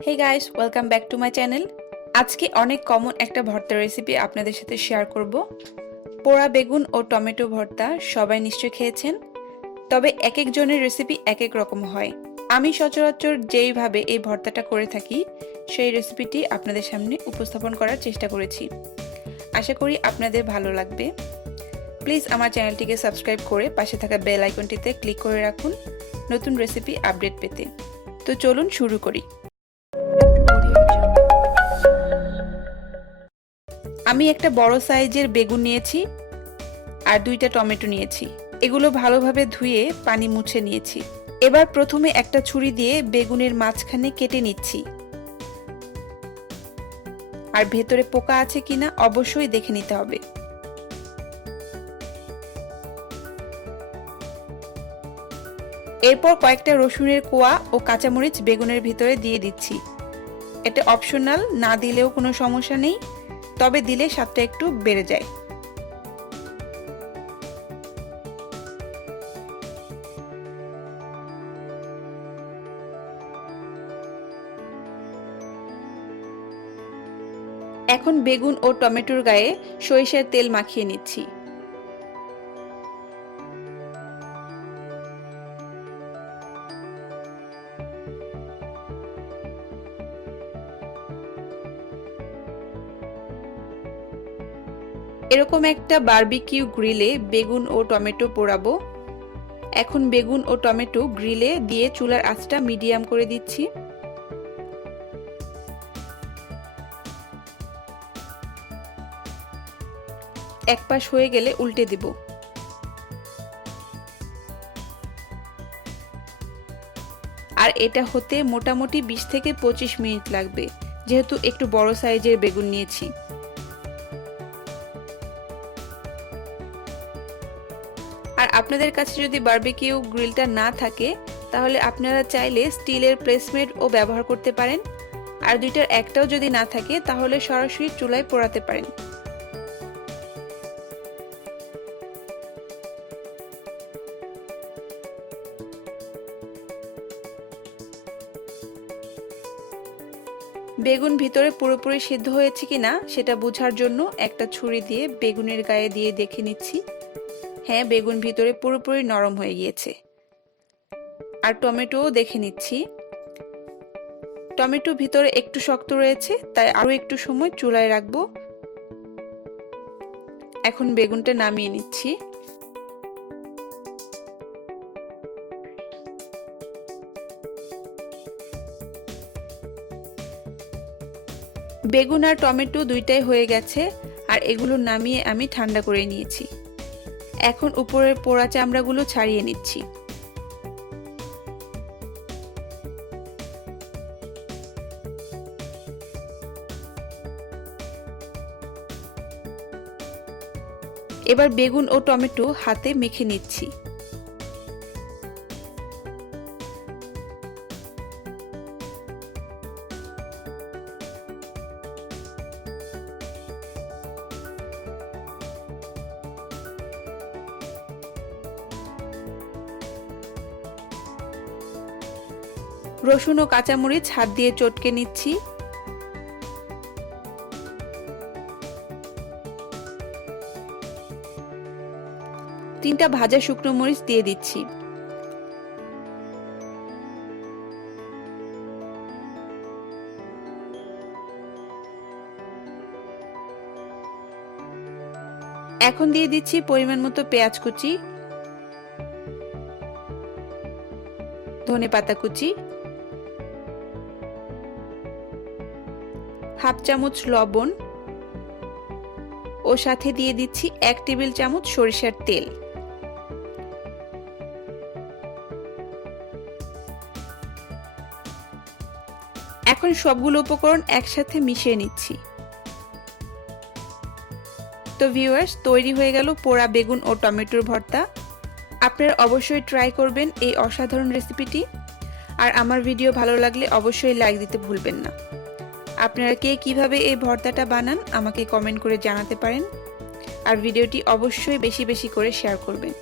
Hey guys, welcome back to my channel. আজকে অনেক common একটা ভর্তা রেসিপি আপনাদের সাথে শেয়ার করব। পোড়া বেগুন ও টমেটো ভর্তা সবাই নিশ্চয়ই খেয়েছেন, তবে এক একজনের রেসিপি এক এক রকম হয়। আমি সচরাচর যেইভাবে এই ভর্তাটা করে থাকি সেই রেসিপিটি আপনাদের সামনে উপস্থাপন করার চেষ্টা করেছি। আশা করি আপনাদের ভালো লাগবে। প্লিজ আমার চ্যানেলটিকে সাবস্ক্রাইব করে পাশে থাকা বেল আইকনটিতে ক্লিক করে রাখুন নতুন রেসিপি আপডেট পেতে। তো চলুন শুরু করি। আমি একটা বড় সাইজের বেগুন নিয়েছি আর দুইটা টমেটো নিয়েছি। এগুলো ভালোভাবে ধুয়ে পানি মুছে নিয়েছি। এবার প্রথমে একটা ছুরি দিয়ে বেগুনের মাঝখানে কেটে নিচ্ছি, আর ভেতরে পোকা আছে কিনা অবশ্যই দেখে নিতে হবে। এরপর কয়েকটা রসুনের কোয়া ও কাঁচামরিচ বেগুনের ভিতরে দিয়ে দিচ্ছি। এটা অপশনাল, না দিলেও কোনো সমস্যা নেই, তবে দিলে স্বাদটা একটু বেড়ে যায়। এখন বেগুন ও টমেটোর গায়ে সরিষার তেল মাখিয়ে নিচ্ছি। এরকম একটা বারবিকিউ গ্রিলে বেগুন ও টমেটো পোড়াবো। এখন বেগুন ও টমেটো গ্রিলে দিয়ে চুলার আঁচটা মিডিয়াম করে দিচ্ছি। এক পাশ হয়ে গেলে উল্টে দেব। আর এটা হতে মোটামুটি 20 থেকে 25 মিনিট লাগবে, যেহেতু একটু বড় সাইজের বেগুন নিয়েছি। আর আপনাদের কাছে যদি বারবিকিউ গ্রিলটা না থাকে তাহলে আপনারা চাইলে স্টিলের প্লেসমেট ও ব্যবহার করতে পারেন, আর দুইটার একটাও যদি না থাকে তাহলে সরাসরি চুলায় পোড়াতে পারেন। বেগুন ভিতরে পুরোপুরি সিদ্ধ হয়েছে কিনা সেটা বোঝার জন্য একটা ছুরি দিয়ে বেগুনের গায়ে দিয়ে দেখে নিচ্ছি। হ্যাঁ, বেগুন ভিতরে পুরোপুরি নরম হয়ে গিয়েছে। আর টমেটোও দেখে নিচ্ছি, টমেটো ভিতরে একটু শক্ত রয়েছে, তাই আরো একটু সময় চুলায় রাখবো। এখন বেগুনটা নামিয়ে নিচ্ছি। বেগুন আর টমেটো দুইটাই হয়ে গেছে, আর এগুলো নামিয়ে আমি ঠান্ডা করে নিয়েছি। এখন উপরের পোড়া চামড়াগুলো ছাড়িয়ে নিচ্ছি। এবার বেগুন ও টমেটো হাতে মেখে নিচ্ছি। রসুন ও কাঁচামরিচ হাত দিয়ে চটকে নিচ্ছি। তিনটা ভাজা শুকনো মরিচ দিয়ে দিচ্ছি। এখন দিয়ে দিচ্ছি পরিমাণ মতো পেঁয়াজ কুচি, ধনেপাতা কুচি, হাফ চামচ লবণ ও সাথে দিয়ে দিচ্ছি 1 টেবিল চামচ সরিষার তেল। এখন সবগুলো উপকরণ একসাথে মিশিয়ে নিচ্ছি। তো ভিউয়ার্স, তৈরি হয়ে গেল পোড়া বেগুন ও টমেটোর ভর্তা। আপনারা অবশ্যই ট্রাই করবেন এই অসাধারণ রেসিপিটি। আর আমার ভিডিও ভালো লাগলে অবশ্যই লাইক দিতে ভুলবেন না। আপনারা কে কিভাবে এই ভর্তাটা বানান আমাকে কমেন্ট করে জানাতে পারেন, আর ভিডিওটি অবশ্যই বেশি বেশি করে শেয়ার করবেন।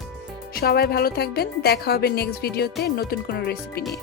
সবাই ভালো থাকবেন, দেখা হবে নেক্সট ভিডিওতে নতুন কোনো রেসিপি নিয়ে।